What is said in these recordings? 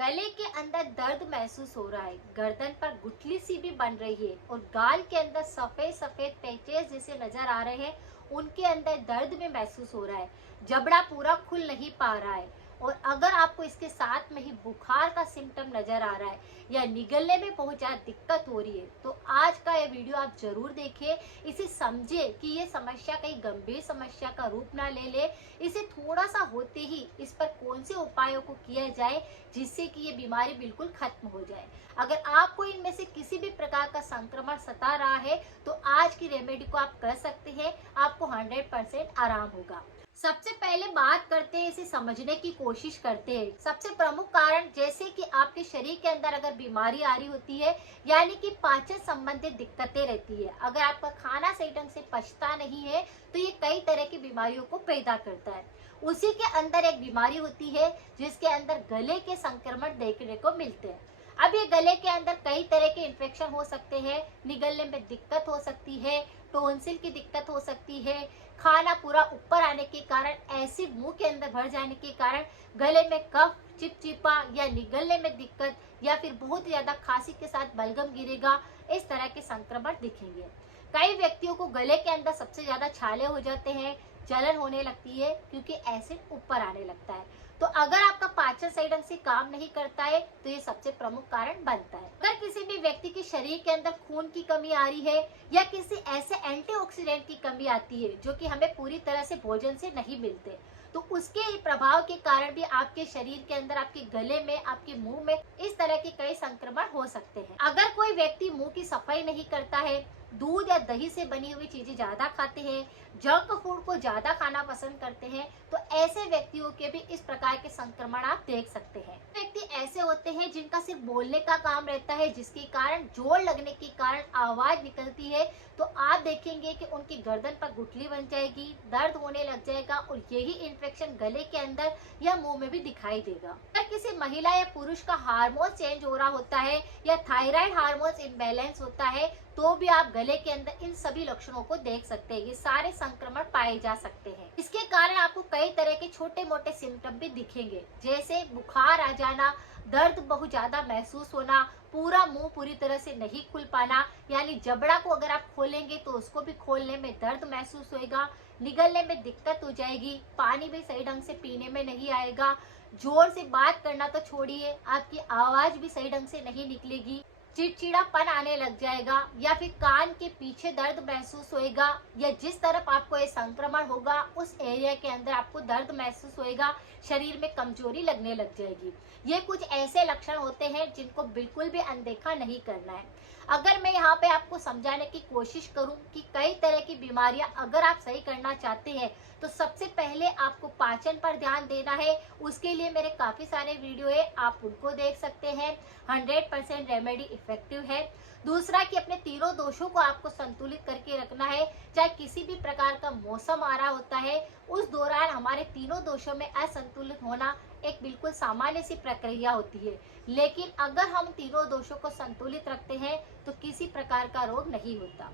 गले के अंदर दर्द महसूस हो रहा है, गर्दन पर गुठली सी भी बन रही है और गाल के अंदर सफेद सफेद पैचेस जैसे नजर आ रहे हैं, उनके अंदर दर्द भी महसूस हो रहा है। जबड़ा पूरा खुल नहीं पा रहा है और अगर आपको इसके साथ में ही बुखार का सिम्टम नजर आ रहा है या निगलने में बहुत ज्यादा दिक्कत हो रही है, तो आज का ये वीडियो आप जरूर देखिए। इसे समझे कि ये समस्या कहीं गंभीर समस्या का रूप ना ले ले। इसे थोड़ा सा होते ही इस पर कौन से उपायों को किया जाए जिससे कि ये बीमारी बिल्कुल खत्म हो जाए। अगर आपको इनमें से किसी भी प्रकार का संक्रमण सता रहा है तो आज की रेमेडी को आप कर सकते हैं, आपको 100% आराम होगा। सबसे पहले बात करते हैं, इसे समझने की कोशिश करते हैं। सबसे प्रमुख कारण जैसे कि आपके शरीर के अंदर अगर बीमारी आ रही होती है, यानी कि पाचन संबंधित दिक्कतें रहती है, अगर आपका खाना सही ढंग से पचता नहीं है तो ये कई तरह की बीमारियों को पैदा करता है। उसी के अंदर एक बीमारी होती है जिसके अंदर गले के संक्रमण देखने को मिलते हैं। अब ये गले के अंदर कई तरह के इन्फेक्शन हो सकते हैं, निगलने में दिक्कत हो सकती है, टोंसिल की दिक्कत हो सकती है, खाना पूरा ऊपर आने के कारण, एसिड मुंह के अंदर भर जाने के कारण गले में कफ, चिपचिपा या निगलने में दिक्कत या फिर बहुत ज्यादा खांसी के साथ बलगम गिरेगा, इस तरह के संक्रमण दिखेंगे। कई व्यक्तियों को गले के अंदर सबसे ज्यादा छाले हो जाते हैं, जलन होने लगती है क्योंकि एसिड ऊपर आने लगता है। तो अगर आपका पाचन सही ढंग से काम नहीं करता है तो ये सबसे प्रमुख कारण बनता है। अगर किसी भी व्यक्ति के शरीर के अंदर खून की कमी आ रही है या किसी ऐसे एंटीऑक्सीडेंट की कमी आती है जो कि हमें पूरी तरह से भोजन से नहीं मिलते, तो उसके प्रभाव के कारण भी आपके शरीर के अंदर, आपके गले में, आपके मुंह में इस तरह के कई संक्रमण हो सकते हैं। अगर कोई व्यक्ति मुंह की सफाई नहीं करता है, दूध या दही से बनी हुई चीजें ज्यादा खाते हैं, जंक फूड को ज्यादा खाना पसंद करते हैं, तो ऐसे व्यक्तियों के भी इस प्रकार के संक्रमण आप देख सकते हैं। व्यक्ति ऐसे होते हैं जिनका सिर्फ बोलने का काम रहता है, जिसके कारण जोर लगने के कारण आवाज निकलती है, तो आप देखेंगे कि उनकी गर्दन पर गुठली बन जाएगी, दर्द होने लग जाएगा और यही इन्फेक्शन गले के अंदर या मुंह में भी दिखाई देगा। अगर किसी महिला या पुरुष का हार्मोन चेंज हो रहा होता है या थायराइड हार्मोन इम्बैलेंस होता है तो भी आप गले के अंदर इन सभी लक्षणों को देख सकते हैं। ये सारे संक्रमण पाए जा सकते हैं। इसके कारण आपको कई तरह के छोटे मोटे सिम्टम भी दिखेंगे, जैसे बुखार आ जाना, दर्द बहुत ज्यादा महसूस होना, पूरा मुंह पूरी तरह से नहीं खुल पाना, यानी जबड़ा को अगर आप खोलेंगे तो उसको भी खोलने में दर्द महसूस होएगा, निगलने में दिक्कत हो जाएगी, पानी भी सही ढंग से पीने में नहीं आएगा, जोर से बात करना तो छोड़िए, आपकी आवाज भी सही ढंग से नहीं निकलेगी, चिड़चिड़ापन आने लग जाएगा या फिर कान के पीछे दर्द महसूस होएगा, या जिस तरफ आपको ये संक्रमण होगा उस एरिया के अंदर आपको दर्द महसूस होएगा, शरीर में कमजोरी लगने लग जाएगी। ये कुछ ऐसे लक्षण होते हैं जिनको बिल्कुल भी अनदेखा नहीं करना है। अगर मैं यहाँ पे आपको समझाने की कोशिश करूँ कि कई तरह की बीमारियां अगर आप सही करना चाहते हैं तो सबसे पहले आपको पाचन पर ध्यान देना है। उसके लिए मेरे काफी सारे वीडियो है, आप उनको देख सकते हैं। 100% रेमेडी इफेक्टिव है। दूसरा कि अपने तीनों दोषों को आपको संतुलित करके रखना है। चाहे किसी भी प्रकार का मौसम आ रहा होता है, उस दौरान हमारे तीनों दोषों में असंतुलित होना एक बिल्कुल सामान्य सी प्रक्रिया होती है, लेकिन अगर हम तीनों दोषों को संतुलित रखते हैं तो किसी प्रकार का रोग नहीं होता।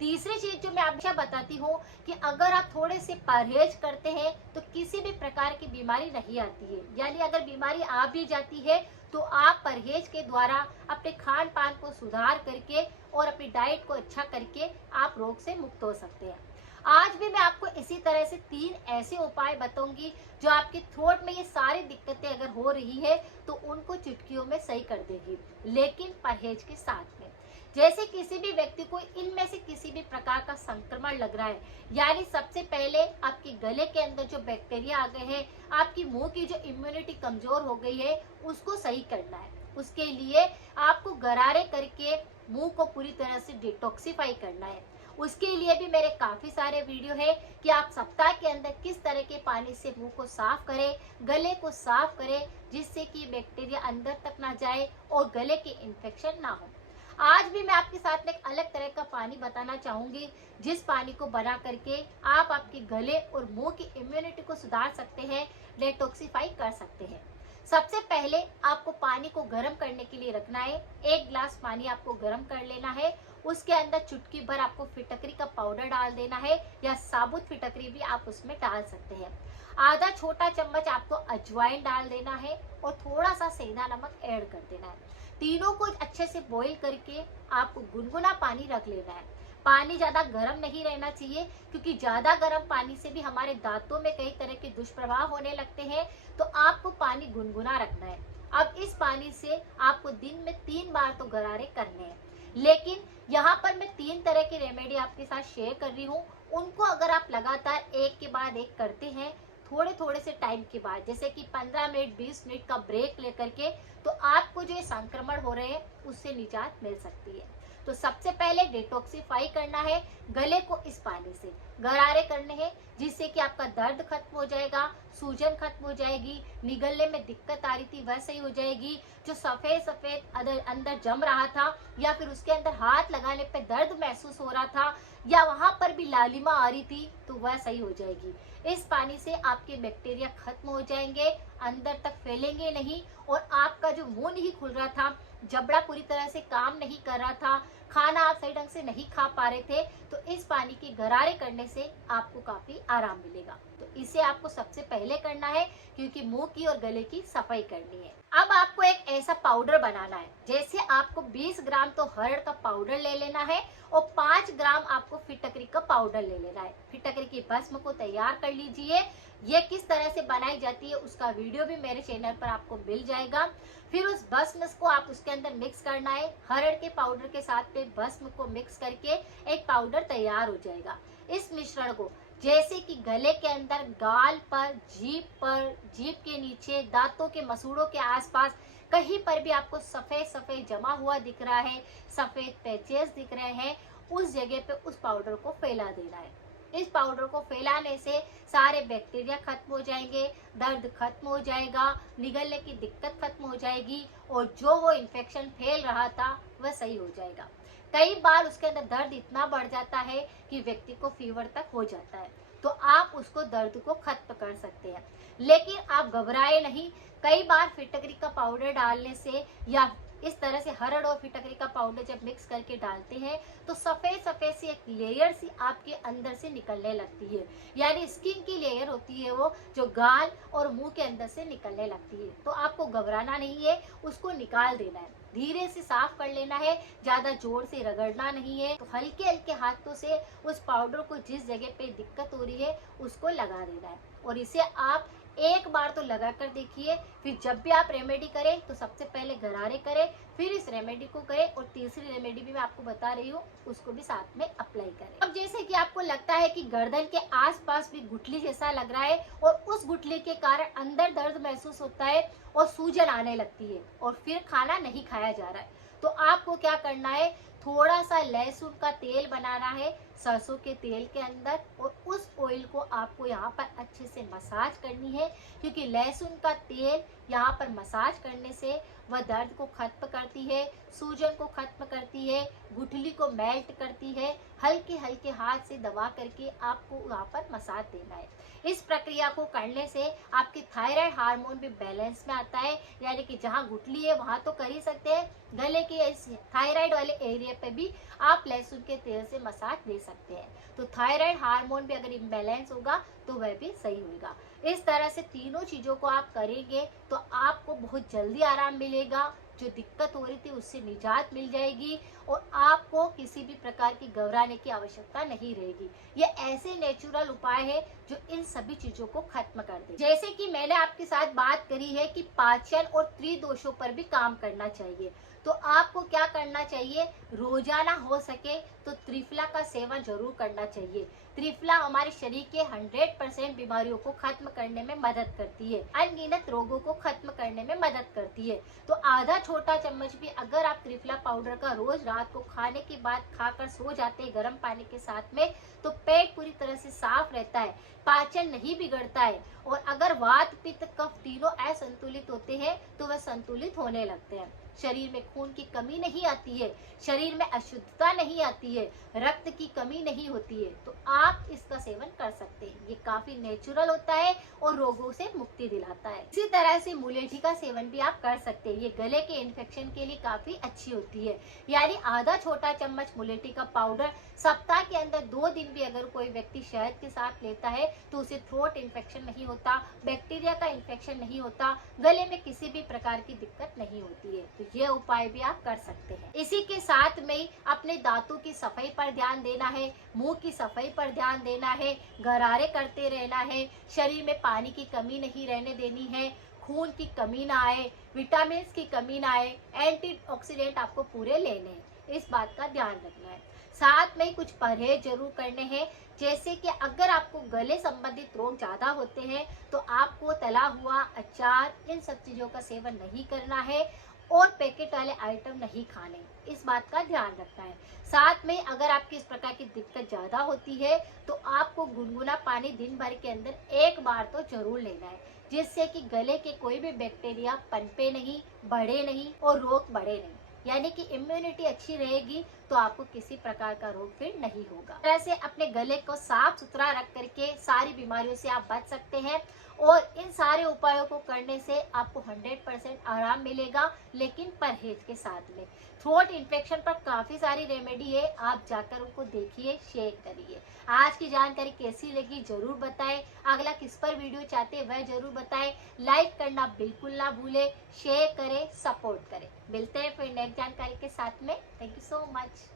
तीसरी चीज जो मैं आपको बताती हूँ कि अगर आप थोड़े से परहेज करते हैं तो किसी भी प्रकार की बीमारी नहीं आती है, यानी अगर बीमारी आ भी जाती है तो आप परहेज के द्वारा अपने खान पान को सुधार करके और अपनी डाइट को अच्छा करके आप रोग से मुक्त हो सकते हैं। आज भी मैं आपको इसी तरह से 3 ऐसे उपाय बताऊंगी जो आपके थ्रोट में ये सारी दिक्कतें अगर हो रही है तो उनको चुटकियों में सही कर देगी, लेकिन परहेज के साथ में। जैसे किसी भी व्यक्ति को इनमें से किसी भी प्रकार का संक्रमण लग रहा है, यानी सबसे पहले आपके गले के अंदर जो बैक्टीरिया आ गए हैं, आपकी मुंह की जो इम्यूनिटी कमजोर हो गई है, उसको सही करना है। उसके लिए आपको गरारे करके मुंह को पूरी तरह से डिटॉक्सिफाई करना है। उसके लिए भी मेरे काफी सारे वीडियो है कि आप सप्ताह के अंदर किस तरह के पानी से मुंह को साफ करें, गले को साफ करें, जिससे कि बैक्टीरिया अंदर तक ना जाए और गले के इन्फेक्शन ना हो। आज भी मैं आपके साथ में एक अलग तरह का पानी बताना चाहूंगी, जिस पानी को बना करके आप आपके गले और मुंह की इम्यूनिटी को सुधार सकते हैं, डिटॉक्सिफाई कर सकते हैं। सबसे पहले आपको पानी को गर्म करने के लिए रखना है। 1 गिलास पानी आपको गर्म कर लेना है। उसके अंदर चुटकी भर आपको फिटकरी का पाउडर डाल देना है, या साबुत फिटकरी भी आप उसमें डाल सकते हैं। आधा छोटा चम्मच आपको अजवाइन डाल देना है और थोड़ा सा सेंधा नमक ऐड कर देना है। तीनों को अच्छे से बॉईल करके आपको गुनगुना पानी रख लेना है। पानी ज्यादा गर्म नहीं रहना चाहिए, क्योंकि ज्यादा गर्म पानी से भी हमारे दांतों में कई तरह के दुष्प्रभाव होने लगते हैं। तो आपको पानी गुनगुना रखना है। अब इस पानी से आपको दिन में 3 बार तो गरारे करने हैं। लेकिन यहाँ पर मैं 3 तरह की रेमेडी आपके साथ शेयर कर रही हूँ। उनको अगर आप लगातार एक के बाद एक करते हैं, थोड़े थोड़े से टाइम के बाद, जैसे कि 15 मिनट 20 मिनट का ब्रेक लेकर के, तो आपको जो ये संक्रमण हो रहे हैं उससे निजात मिल सकती है। तो सबसे पहले डिटॉक्सिफाई करना है गले को इस पानी से, गरारे करने हैं, जिससे कि आपका दर्द खत्म हो जाएगा, सूजन खत्म हो जाएगी, निगलने में दिक्कत आ रही थी वह सही हो जाएगी, जो सफेद सफेद अंदर जम रहा था या फिर उसके अंदर हाथ लगाने पे दर्द महसूस हो रहा था या वहां पर भी लालिमा आ रही थी, तो वह सही हो जाएगी। इस पानी से आपके बैक्टीरिया खत्म हो जाएंगे, अंदर तक फैलेंगे नहीं, और आपका जो मुंह नहीं खुल रहा था, जबड़ा पूरी तरह से काम नहीं कर रहा था, खाना आप सही ढंग से नहीं खा पा रहे थे, तो इस पानी के गरारे करने से आपको काफी आराम मिलेगा। तो इसे आपको सबसे पहले करना है, क्योंकि मुंह की और गले की सफाई करनी है। अब आपको एक ऐसा पाउडर बनाना है, जैसे आपको 20 ग्राम तो हरड़ का पाउडर ले लेना है और 5 ग्राम आपको फिटकरी का पाउडर ले लेना है। फिटकरी की भस्म को तैयार कर लीजिए। ये किस तरह से बनाई जाती है उसका वीडियो भी मेरे चैनल पर आपको मिल जाएगा। फिर उस भस्म को आप उसके अंदर मिक्स करना है। हरड़ के पाउडर के साथ में भस्म को मिक्स करके एक पाउडर तैयार हो जाएगा। इस मिश्रण को जैसे कि गले के अंदर, गाल पर, जीभ के नीचे, दांतों के मसूड़ों के आसपास कहीं पर भी आपको सफेद सफेद जमा हुआ दिख रहा है, सफेद पैचेस दिख रहे हैं, उस जगह पे उस पाउडर को फैला देना है। इस पाउडर को फैलाने से सारे बैक्टीरिया खत्म हो जाएंगे, दर्द खत्म हो जाएगा, निगलने की दिक्कत खत्म हो जाएगी, और जो वो इन्फेक्शन फैल रहा था वह सही हो जाएगा। कई बार उसके अंदर दर्द इतना बढ़ जाता है कि व्यक्ति को फीवर तक हो जाता है, तो आप उसको दर्द को खत्म कर सकते हैं। लेकिन आप घबराए नहीं। कई बार फिटकरी का पाउडर डालने से या इस तरह से हरड़ और फिटकरी का पाउडर जब मिक्स करके डालते हैं, तो सफेद सफेद सी एक लेयर सी आपके अंदर से निकलने लगती है, यानी स्किन की लेयर होती है वो, जो गाल और मुंह के अंदर से निकलने लगती है। तो आपको घबराना नहीं है, उसको निकाल देना है, धीरे से साफ कर लेना है, ज्यादा जोर से रगड़ना नहीं है। तो हल्के हल्के हाथों से उस पाउडर को जिस जगह पे दिक्कत हो रही है उसको लगा देना है, और इसे आप एक बार तो लगा कर देखिए। फिर जब भी आप रेमेडी करें तो सबसे पहले गरारे करें, फिर इस रेमेडी को करें, और तीसरी रेमेडी भी मैं आपको बता रही हूँ उसको भी साथ में अप्लाई करें। अब जैसे कि आपको लगता है कि गर्दन के आसपास भी गुठली जैसा लग रहा है, और उस गुठली के कारण अंदर दर्द महसूस होता है और सूजन आने लगती है, और फिर खाना नहीं खाया जा रहा है, तो आपको क्या करना है, थोड़ा सा लहसुन का तेल बनाना है सरसों के तेल के अंदर, और उस ऑयल को आपको यहाँ पर अच्छे से मसाज करनी है, क्योंकि लहसुन का तेल यहाँ पर मसाज करने से वह दर्द को खत्म करती है, सूजन को खत्म करती है, गुठली को मेल्ट करती है। हल्के हल्के हाथ से दबा करके आपको यहाँ पर मसाज देना है। इस प्रक्रिया को करने से आपके थायराइड हार्मोन भी बैलेंस में आता है, यानी कि जहाँ गुठली है वहाँ तो कर ही सकते हैं, गले के इस थायराइड वाले एरिया पे भी आप लहसुन के तेल से मसाज दे सकते हैं। तो थायराइड हार्मोन भी अगर इम्बैलेंस होगा तो वह भी सही होगा। इस तरह से तीनों चीजों को आप करेंगे तो आपको बहुत जल्दी आराम मिलेगा, जो दिक्कत हो रही थी उससे निजात मिल जाएगी, और आपको किसी भी प्रकार की घबराने की आवश्यकता नहीं रहेगी। ये ऐसे नेचुरल उपाय है जो इन सभी चीजों को खत्म कर दे। जैसे कि मैंने आपके साथ बात करी है कि पाचन और त्रिदोषों पर भी काम करना चाहिए, तो आपको क्या करना चाहिए, रोजाना हो सके तो त्रिफला का सेवन जरूर करना चाहिए। त्रिफला हमारे शरीर के 100% बीमारियों को खत्म करने में मदद करती है, अनगिनत रोगों को खत्म करने में मदद करती है। तो आधा छोटा चम्मच भी अगर आप त्रिफला पाउडर का रोज रात को खाने के बाद खाकर सो जाते हैं गर्म पानी के साथ में, तो पेट पूरी तरह से साफ रहता है, पाचन नहीं बिगड़ता है, और अगर वात पित्त कफ तीनों असंतुलित होते हैं तो वह संतुलित होने लगते हैं। शरीर में खून की कमी नहीं आती है, शरीर में अशुद्धता नहीं आती है, रक्त की कमी नहीं होती है। तो आप आप इसका सेवन कर सकते हैं। ये काफी नेचुरल होता है और रोगों से मुक्ति दिलाता है। इसी तरह से मुलेठी का सेवन भी आप कर सकते हैं। ये गले के इन्फेक्शन के लिए काफी अच्छी होती है। यानी आधा छोटा चम्मच मुलेठी का पाउडर सप्ताह के अंदर 2 दिन भी अगर कोई व्यक्ति शहद के साथ लेता है तो उसे थ्रोट इन्फेक्शन नहीं होता, बैक्टीरिया का इन्फेक्शन नहीं होता, गले में किसी भी प्रकार की दिक्कत नहीं होती है। तो ये उपाय भी आप कर सकते हैं। इसी के साथ में अपने दांतों की सफाई पर ध्यान देना है, मुंह की सफाई पर ध्यान देना है, गरारे करते रहना है, शरीर में पानी की कमी नहीं रहने देनी है, खून की कमी ना आए, विटामिन की कमी ना आए, एंटीऑक्सीडेंट आपको पूरे लेने हैं, इस बात का ध्यान रखना है। साथ में कुछ परहेज जरूर करने हैं, जैसे कि अगर आपको गले संबंधित रोग ज्यादा होते हैं तो आपको तला हुआ, अचार, इन सब चीजों का सेवन नहीं करना है और पैकेट वाले आइटम नहीं खाने, इस बात का ध्यान रखना है। साथ में अगर आपकी इस प्रकार की दिक्कत ज्यादा होती है तो आपको गुनगुना पानी दिन भर के अंदर 1 बार तो जरूर लेना है, जिससे कि गले के कोई भी बैक्टीरिया पनपे नहीं, बढ़े नहीं और रोग बढ़े नहीं। यानी कि इम्यूनिटी अच्छी रहेगी तो आपको किसी प्रकार का रोग फिर नहीं होगा। ऐसे अपने गले को साफ सुथरा रख करके सारी बीमारियों से आप बच सकते हैं और इन सारे उपायों को करने से आपको 100% आराम मिलेगा, लेकिन परहेज के साथ में। थ्रोट इन्फेक्शन पर काफी सारी रेमेडी है, आप जाकर उनको देखिए, शेयर करिए। आज की जानकारी कैसी लगी जरूर बताएं। अगला किस पर वीडियो चाहते हैं वह जरूर बताएं। लाइक करना बिल्कुल ना भूलें, शेयर करें, सपोर्ट करें। मिलते हैं फिर नेक्स्ट जानकारी के साथ में। Thank you so much.